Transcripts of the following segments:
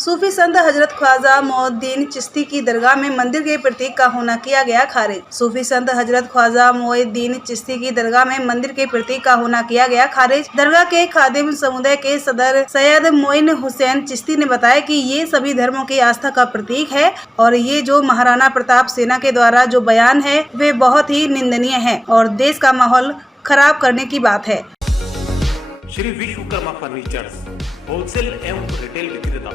सूफी संत हजरत ख्वाजा मोइनुद्दीन चिश्ती की दरगाह में मंदिर के प्रतीक का होना किया गया खारिज। सूफी संत हजरत ख्वाजा मोइनुद्दीन चिश्ती की दरगाह में मंदिर के प्रतीक का होना किया गया खारिज। दरगाह के खादिम समुदाय के सदर सैयद मोइन हुसैन चिश्ती ने बताया कि ये सभी धर्मों की आस्था का प्रतीक है और ये जो महाराणा प्रताप सेना के द्वारा जो बयान है वे बहुत ही निंदनीय है और देश का माहौल खराब करने की बात है। श्री विश्वकर्मा फर्नीचर्स होलसेल एवं रिटेल विक्रेता।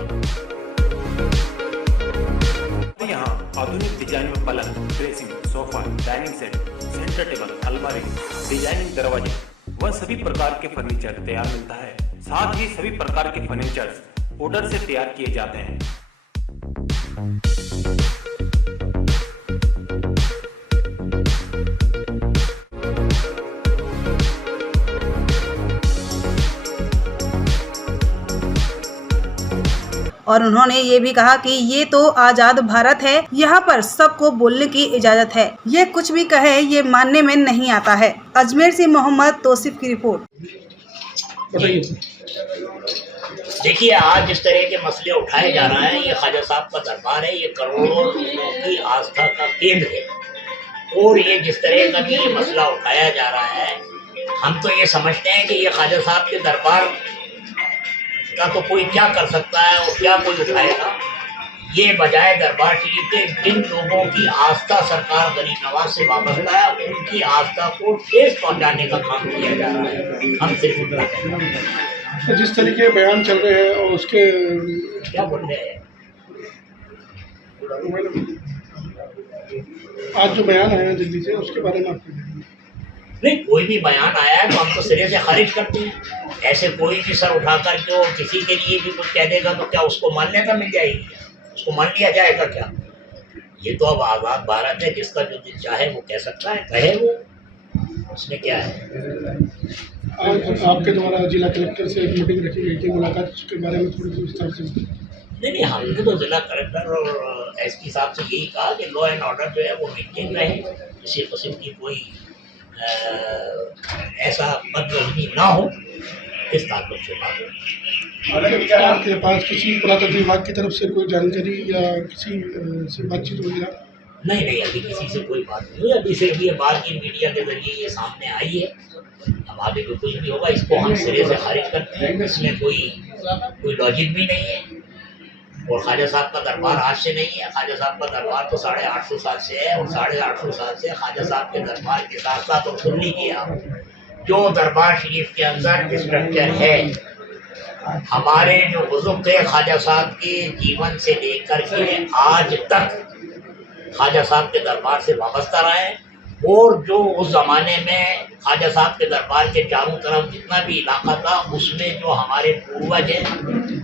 यहाँ आधुनिक डिजाइन में पलंग, dressing, sofa, dining set, centre table, अलमारी, डिजाइनिंग दरवाजे व सभी प्रकार के फर्नीचर तैयार मिलता है। साथ ही सभी प्रकार के फर्नीचर ऑर्डर से तैयार किए जाते हैं। और उन्होंने ये भी कहा कि ये तो आजाद भारत है, यहाँ पर सबको बोलने की इजाजत है, ये कुछ भी कहे ये मानने में नहीं आता है। अजमेर से मोहम्मद तौसीफ की रिपोर्ट। देखिए, आज जिस तरह के मसले उठाए जा रहे हैं, ये ख्वाजा साहब का दरबार है, ये करोड़ों लोगों की आस्था का केंद्र है और ये जिस तरह का भी ये मसला उठाया जा रहा है, हम तो ये समझते हैं कि ये ख्वाजा साहब के दरबार का तो कोई क्या कर सकता है और क्या कोई उठाएगा। ये बजाय दरबार शरीफ के जिन लोगों की आस्था सरकार गरीब नवाज से वाबस्ता है, उनकी आस्था को ठेस पहुंचाने का काम किया जा रहा है। हम सिर्फ उतना कहते हैं। जिस तरीके बयान चल रहे हैं और उसके क्या बोल रहे हैं, आज जो बयान आया है दिल्ली से, उसके बारे में आपको नहीं, कोई भी बयान आया है तो हम तो सिरे से खारिज करते हैं। ऐसे कोई भी सर उठा कर के और किसी के लिए भी कुछ कह देगा तो क्या उसको मान्यता मिल जाएगी? उसको मान लिया जाएगा क्या? ये तो अब आज़ाद भारत है, जिसका जो दिल चाहे वो कह सकता है, कहे वो, उसमें क्या है। आज आपके द्वारा जिला कलेक्टर से एक मीटिंग रखी गई थी, मुलाकात के बारे में थोड़ी सी विस्तार से। नहीं, हमने तो जिला कलेक्टर और एसपी साहब से यही कहा कि लॉ एंड ऑर्डर जो है वो मेंटेन रहे, किसी किस्म की कोई ऐसा बदतमीजी ना हो, इस ताल्लुक से बात हो। आपके पास किसी पुरातत्व विभाग की तरफ से कोई जानकारी या किसी से बातचीत हुई है? नहीं, अभी किसी से कोई बात नहीं हुई। अभी सिर्फ ये बात की मीडिया के जरिए ये सामने आई है। अब आगे को कुछ भी होगा, इसको हम सिरे से खारिज करते हैं। इसमें कोई लॉजिक भी नहीं है। और ख्वाजा साहब का दरबार आज से नहीं है। ख्वाजा साहब का दरबार तो 850 साल से है और 850 साल से ख्वाजा साहब के दरबार के साथ साथ और सुन लीजिए आप, जो दरबार शरीफ के अंदर स्ट्रक्चर है, हमारे जो बुजुर्ग थे ख्वाजा साहब के जीवन से लेकर के आज तक ख्वाजा साहब के दरबार से वाबस्ता रहे हैं। और जो उस ज़माने में ख्वाजा साहब के दरबार के चारों तरफ जितना भी इलाका था, उसमें जो हमारे पूर्वज हैं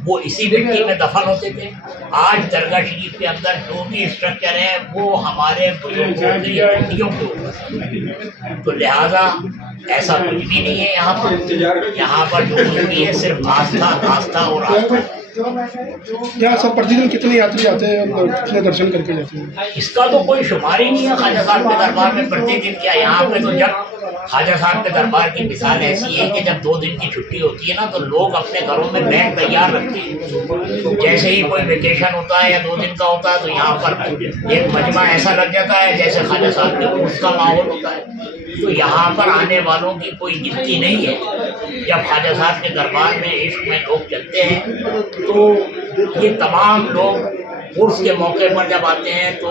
वो इसी मिट्टी में दफन होते थे। आज दरगाह शरीफ के अंदर जो भी स्ट्रक्चर है वो हमारे बुजुर्गों की हड्डियों के ऊपर, तो लिहाजा ऐसा कुछ भी नहीं है। यहाँ पर जो कुछ भी है सिर्फ आस्था और आस्था। यहाँ सब प्रतिदिन कितने यात्री आते हैं और कितने दर्शन करके जाते हैं? इसका तो कोई शुमार ही नहीं है। ख्वाजा साहब के दरबार में प्रतिदिन क्या, यहाँ पे तो जब ख्वाजा साहब के दरबार की मिसाल ऐसी है कि जब 2 दिन की छुट्टी होती है ना, तो लोग अपने घरों में बैग तैयार रखते हैं। जैसे ही कोई वेकेशन होता है या 2 दिन का होता है तो यहाँ पर एक मजमा ऐसा लग जाता है जैसे ख्वाजा साहब के उर्स का माहौल होता है। तो यहाँ पर आने वालों की कोई गिनती नहीं है। जब ख्वाजा साहब के दरबार में इश्क में लोग चलते हैं तो ये तमाम लोग उर्स के मौके पर जब आते हैं तो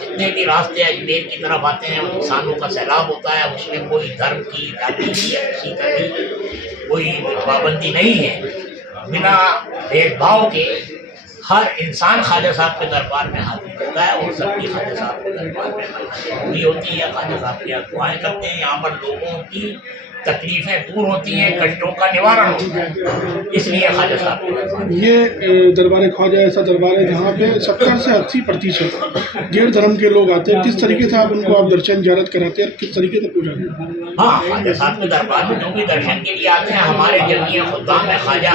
जितने भी रास्ते अजमेर की तरफ आते हैं इंसानों का सैलाब होता है। उसमें कोई धर्म की, जाति की या किसी का भी कोई पाबंदी नहीं है। बिना भेदभाव के हर इंसान ख्वाजा साहब के दरबार में हाजिर होता है और सबकी ख्वाजा साहब के दरबार में पूरी होती है। ख्वाजा साहब की दुआएं करते हैं। यहाँ पर लोगों की तकलीफें दूर होती हैं, कष्टों का निवारण होता है, इसलिए ख्वाजा साहब के दरबार। ये दरबार ख्वाजा ऐसा दरबार है जहाँ पे 70 से 80% गैर धर्म के लोग आते हैं। किस तरीके से आप उनको आप दर्शन ज़ियारत कराते हैं, किस तरीके से पूजा करते हैं? हाँ, ख्वाजा साहब के दरबार में जो भी दर्शन के लिए आते हैं, हमारे जमीयत खुद्दाम ख्वाजा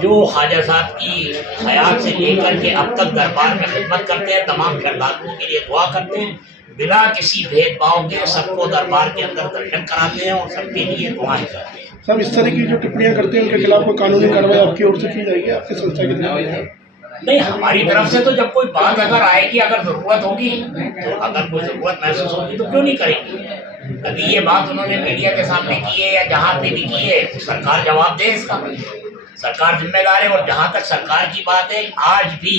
जो ख्वाजा साहब की हयात से लेकर के अब तक दरबार में खिदमत करते हैं, तमाम श्रद्धालुओं के लिए दुआ करते हैं, बिना किसी भेदभाव के सबको दरबार के अंदर दर्शन कराते हैं और सबके लिए दुआएं करते हैं। सब इस तरह की जो टिप्पणियां करते हैं उनके खिलाफ कोई कानूनी कार्रवाई आपकी ओर से की जाएगी, आपकी संस्था की तरफ? नहीं, हमारी तरफ से तो जब कोई बात अगर आएगी, अगर जरूरत होगी, तो अगर कोई जरूरत महसूस होगी तो क्यों नहीं करेंगे। अभी ये बात उन्होंने मीडिया के सामने की है या जहाँ पे भी की है, सरकार जवाब दे इसका। सरकार जिम्मेदार है। और जहाँ तक सरकार की बात है, आज भी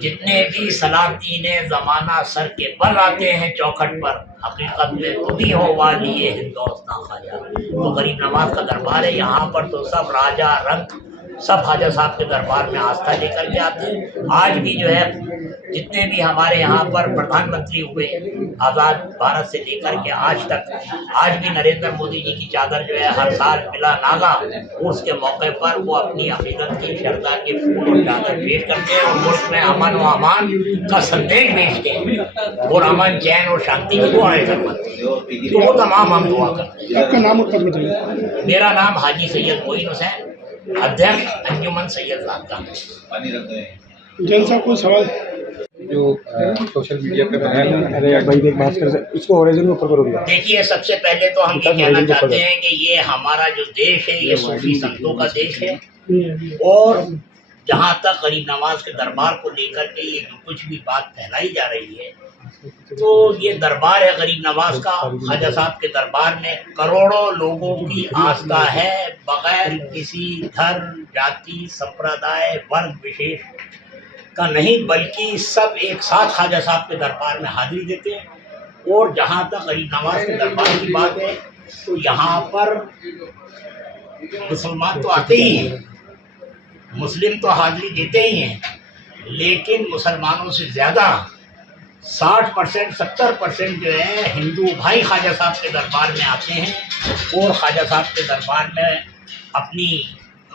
जितने भी सलातीने जमाना सर के बल आते हैं चौखट पर, हकीकत में तुम्ही हो वाली है हिंदुस्तान खाजा। तो गरीब नवाज का दरबार है, यहाँ पर तो सब राजा रंग सब ख्वाजा साहब के दरबार में आस्था लेकर के आते हैं। आज भी जो है जितने भी हमारे यहाँ पर प्रधानमंत्री हुए आज़ाद भारत से लेकर के आज तक, आज भी नरेंद्र मोदी जी की चादर जो है हर साल मिला नागा, उसके मौके पर वो अपनी अकीदत की श्रद्धा के फूल और चादर पेश करते हैं और मुल्क में अमन व अमान का संदेश भेजते हैं और अमन चैन और शांति की दुआएं करवाते हैं। तो वो तमाम हम दुआ करते हैं। आपका नाम और पद बताइए। मेरा नाम हाजी सैयद मोइन हुसैन, अध्यक्ष अंजुमन सैयद लादगा। जैन साहब कोई सवाल? जो सोशल मीडिया पे बनाया, अरे भाई देख बात कर, इसको ओरिजिन में ऊपर करोगे। देखिए, सबसे पहले तो हम ये कहना चाहते हैं कि ये हमारा जो देश है ये सूफी संतों का देश है। और जहाँ तक गरीब नवाज के दरबार को लेकर के ये जो कुछ भी बात फैलाई जा रही है, तो ये दरबार है गरीब नवाज का। ख्वाजा साहब के दरबार में करोड़ों लोगों की आस्था है, बगैर किसी धर्म जाति संप्रदाय वर्ग विशेष का नहीं, बल्कि सब एक साथ ख्वाजा साहब के दरबार में हाजिरी देते हैं। और जहाँ तक गरीब नवाज के दरबार की बात है, तो यहाँ पर मुसलमान तो आते ही हैं, मुस्लिम तो हाजिरी देते ही हैं, लेकिन मुसलमानों से ज़्यादा 60% 70% जो है हिंदू भाई ख्वाजा साहब के दरबार में आते हैं। और ख्वाजा साहब के दरबार में अपनी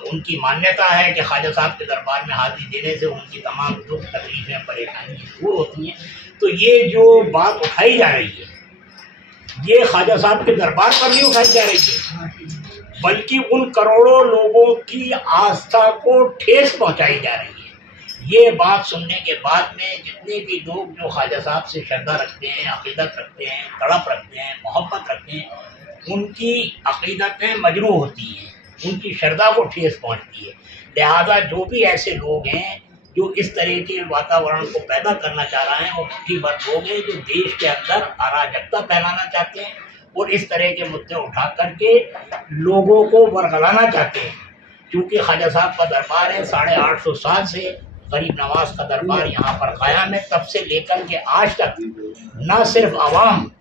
उनकी मान्यता है कि ख्वाजा साहब के दरबार में हाजिरी देने से उनकी तमाम दुख तकलीफें परेशानियाँ दूर होती हैं। तो ये जो बात उठाई जा रही है, ये ख्वाजा साहब के दरबार पर नहीं उठाई जा रही है, बल्कि उन करोड़ों लोगों की आस्था को ठेस पहुँचाई जा रही है। ये बात सुनने के बाद में जितने भी लोग जो ख्वाजा साहब से श्रद्धा रखते हैं, अक़ीदत रखते हैं, तड़प रखते हैं, मोहब्बत रखते हैं, उनकी अक़ीदतें मजरूह होती हैं, उनकी श्रद्धा को ठेस पहुंचती है। लिहाजा जो भी ऐसे लोग हैं जो इस तरह के वातावरण को पैदा करना चाह रहे हैं, वो मुट्ठी भर लोग हैं जो देश के अंदर अराजकता फैलाना चाहते हैं और इस तरह के मुद्दे उठा करके लोगों को वरगलाना चाहते हैं। क्योंकि ख्वाजा साहब का दरबार है, 850 साल से गरीब नवाज का दरबार यहाँ पर कायम है। तब से लेकर के आज तक न सिर्फ आवाम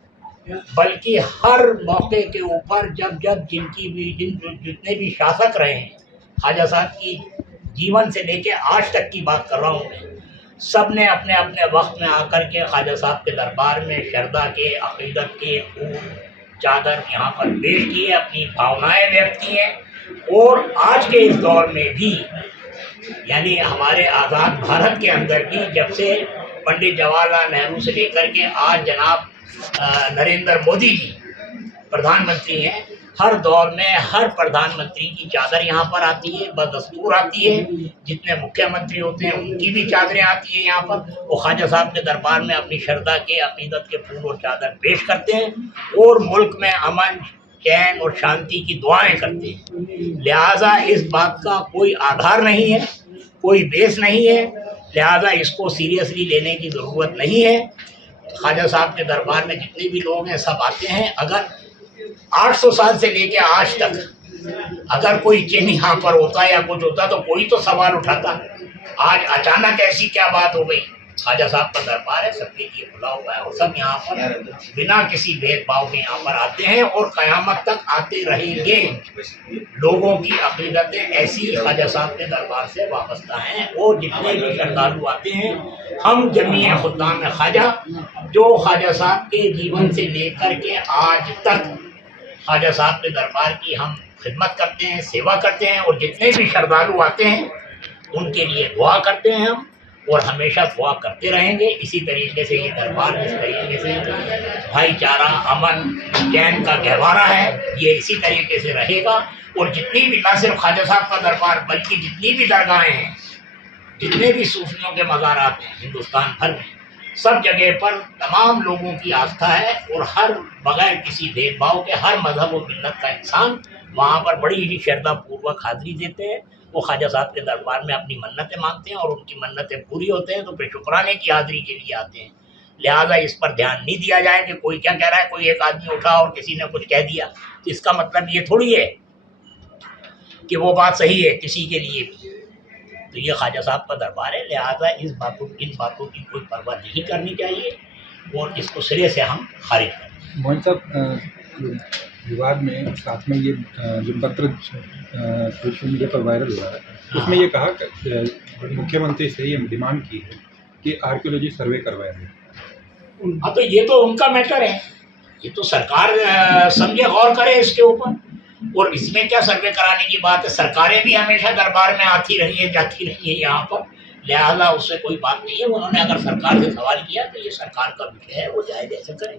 बल्कि हर मौके के ऊपर जब जिनकी भी जितने भी शासक रहे हैं, ख्वाजा साहब की जीवन से लेके आज तक की बात कर रहा हूँ मैं, सब ने अपने अपने वक्त में आकर के ख्वाजा साहब के दरबार में श्रद्धा के, अक़ीदत के फूल चादर यहाँ पर पेश की है, अपनी भावनाएं व्यक्त की हैं। और आज के इस दौर में भी, यानी हमारे आज़ाद भारत के अंदर भी, जब से पंडित जवाहरलाल नेहरू से लेकर के आज जनाब नरेंद्र मोदी जी प्रधानमंत्री हैं, हर दौर में हर प्रधानमंत्री की चादर यहाँ पर आती है, बदस्तूर आती है। जितने मुख्यमंत्री होते हैं उनकी भी चादरें आती हैं यहाँ पर। वो ख्वाजा साहब के दरबार में अपनी श्रद्धा के, अक़ीदत के फूल और चादर पेश करते हैं और मुल्क में अमन चैन और शांति की दुआएं करते हैं। लिहाजा इस बात का कोई आधार नहीं है, कोई बेस नहीं है, लिहाजा इसको सीरियसली लेने की ज़रूरत नहीं है। ख्वाजा साहब के दरबार में जितने भी लोग हैं सब आते हैं। अगर 800 साल से लेके आज तक अगर कोई चिन्ह यहाँ पर होता या कुछ होता तो कोई तो सवाल उठाता। आज अचानक ऐसी क्या बात हो गई? ख्वाजा साहब का दरबार है, सबके लिए खुला हुआ है और सब यहाँ पर बिना किसी भेदभाव के यहाँ पर आते हैं और क़यामत तक आते रहेंगे। लोगों की अक़ीदतें ऐसी ख्वाजा साहब के दरबार से वाबस्ता हैं और जितने भी श्रद्धालु आते हैं, हम जमीयत खुद्दाम ख्वाजा जो ख्वाजा साहब के जीवन से लेकर के आज तक ख्वाजा साहब के दरबार की हम खिदमत करते हैं, सेवा करते हैं और जितने भी श्रद्धालु आते हैं उनके लिए दुआ करते हैं हम और हमेशा दुआ करते रहेंगे। इसी तरीके से ये दरबार इस तरीके से भाईचारा, अमन चैन का गहवारा है, ये इसी तरीके से रहेगा। और जितनी भी न सिर्फ ख्वाजा साहब का दरबार बल्कि जितनी भी दरगाहें हैं, जितने भी सूफियों के मज़ारात हैं हिंदुस्तान भर में, सब जगह पर तमाम लोगों की आस्था है और हर बगैर किसी भेदभाव के हर मजहब और मिल्लत का इंसान वहाँ पर बड़ी ही श्रद्धा पूर्वक हाजिरी देते हैं। वो ख्वाजा साहब के दरबार में अपनी मन्नतें मांगते हैं और उनकी मन्नतें पूरी होते हैं तो फिर शुक्राने की हाजिरी के लिए आते हैं। लिहाजा इस पर ध्यान नहीं दिया जाए कि कोई क्या कह रहा है, कोई एक आदमी उठा और किसी ने कुछ कह दिया, तो इसका मतलब ये थोड़ी है कि वो बात सही है किसी के लिए भी। तो ये ख्वाजा साहब का दरबार है, लिहाजा इन बातों की कोई परवाह नहीं करनी चाहिए और इसको सिरे से हम खारिज करें। मोहन साहब, विवाद में साथ में ये जो पत्र सोशल मीडिया पर वायरल हुआ है, उसमें ये कहा कि मुख्यमंत्री से ये डिमांड की है कि आर्कियोलॉजी सर्वे करवाया जाए। हाँ, तो ये तो उनका मैटर है, ये तो सरकार समझे गौर करे इसके ऊपर। और इसमें क्या सर्वे कराने की बात है, सरकारें भी हमेशा दरबार में आती रही है जाती रही है यहाँ पर, लिहाजा उससे कोई बात नहीं है। उन्होंने अगर सरकार से सवाल किया तो ये सरकार का विषय है, वो जायज़ ऐसे करें।